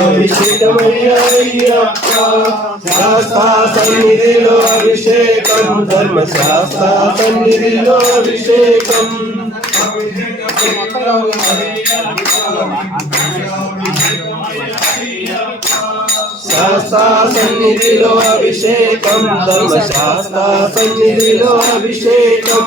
అభిషేకమయ్యప్ప శాస్తా సన్నిధిలో అభిషేకం ధర్మశాస్త్ర సన్నిధిలో అభిషేకం. శాస్త్ర సన్నిధిలో అభిషేకం ధర్మ ధర్మశాస్త్ర సన్నిధిలో అభిషేకం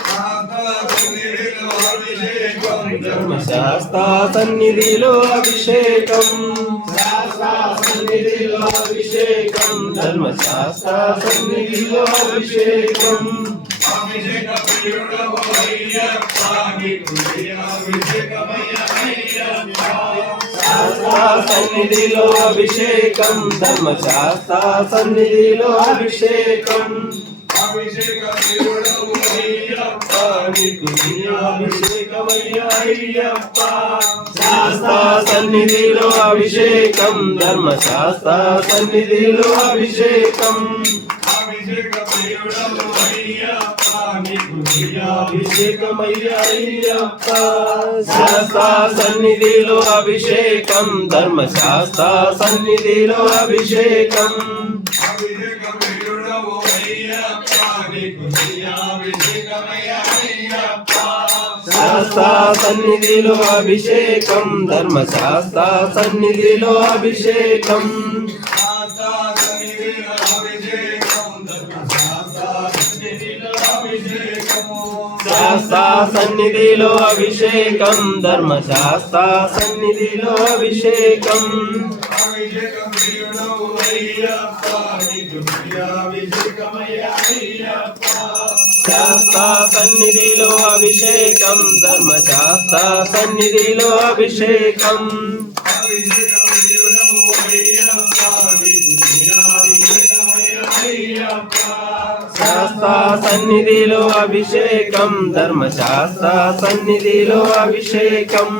ధర్మశాస్త్ర సన్నిధిలో అభిషేకం. సన్నిధిలో అభిషేకం. ధర్మశాస్త్ర సన్నిధిలో అభిషేకం. సన్నిధిలో అభిషేకం. ధర్మశాస్త్ర సన్నిధిలో అభిషేకం. శాస్త్ర సన్నిధిలో అభిషేకం ధర్మశాస్త్ర సన్నిధిలో అభిషేకం. అభిషేకమయ్యప్ప శాస్త్ర సన్నిధిలో అభిషేకం ధర్మశాస్త్ర సన్నిధిలో అభిషేకం. సన్నిధిలో అభిషేకం ధర్మశాస్త్ర సన్నిధిలో అభిషేకం. శాస్త్ర సన్నిధిలో అభిషేకం ధర్మశాస్త్ర సన్నిధిలో అభిషేకం. శాస్త్ర సన్నిధిలో అభిషేకం ధర్మశాస్త్ర సన్నిధిలో అభిషేకం. శాస్త్ర సన్నిధిలో అభిషేకం ధర్మశాస్త్ర సన్నిధిలో అభిషేకం.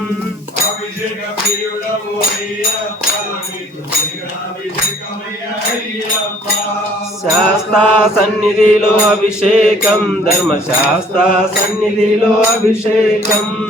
శాస్త్ర సన్నిధిలో అభిషేకం. ధర్మశాస్త్ర సన్నిధిలో అభిషేకం.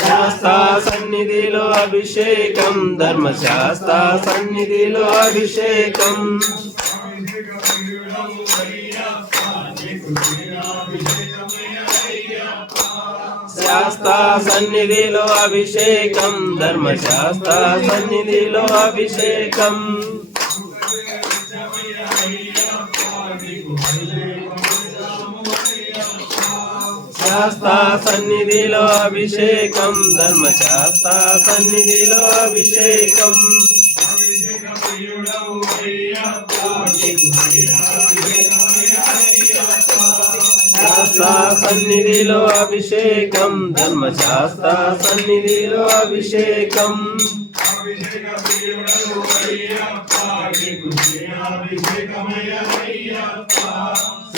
శాస్త్ర సన్నిధిలో అభిషేకం ధర్మశాస్త్ర సన్నిధిలో అభిషేకం. శాస్త్ర సన్నిధిలో అభిషేకం ధర్మశాస్త్ర సన్నిధిలో అభిషేకం. శాస్త్ర సన్నిధిలో అభిషేకం. ధర్మశాస్త్ర సన్నిధిలో అభిషేకం. సన్నిధిలో అభిషేకం. ధర్మశాస్త్ర సన్నిధిలో అభిషేకం.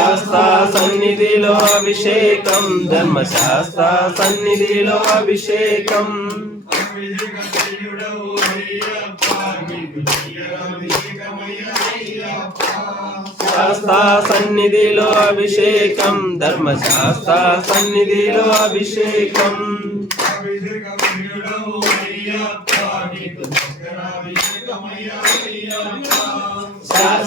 ధర్మశాస్త్ర సన్నిధిలో అభిషేకం. ధర్మశాస్త్ర సన్నిధిలో అభిషేకం. శాస్త్ర సన్నిధిలో అభిషేకం. ధర్మశాస్త్ర సన్నిధిలో అభిషేకం.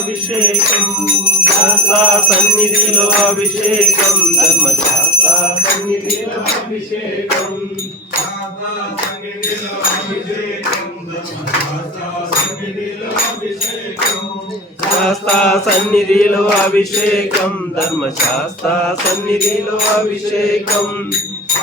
సన్నిధిలో అభిషేకం శాస్త్ర సన్నిధిలో అభిషేకం ధర్మశాస్త్ర సన్నిధిలో అభిషేకం సన్నిధిలో అభిషేకం ధర్మశాస్త్ర సన్నిధిలో అభిషేకం.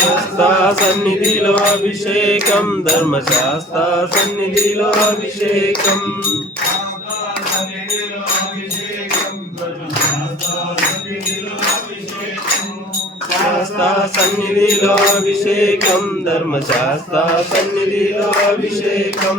శాస్త్ర సన్నిధిలో అభిషేకం ధర్మశాస్త్ర సన్నిధిలో అభిషేకం. శాస్త్ర సన్నిధిలో అభిషేకం ధర్మశాస్త్ర సన్నిధిలో అభిషేకం.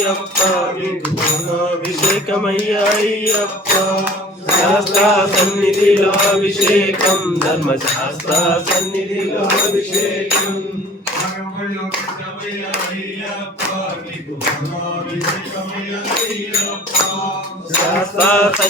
అయ్యప్ప. నీకు అభిషేకమయ్యా అయ్యప్ప. శాస్త్ర సన్నిధిలో అభిషేకం. ధర్మశాస్త్ర సన్నిధిలో అభిషేకం. శాస్త్ర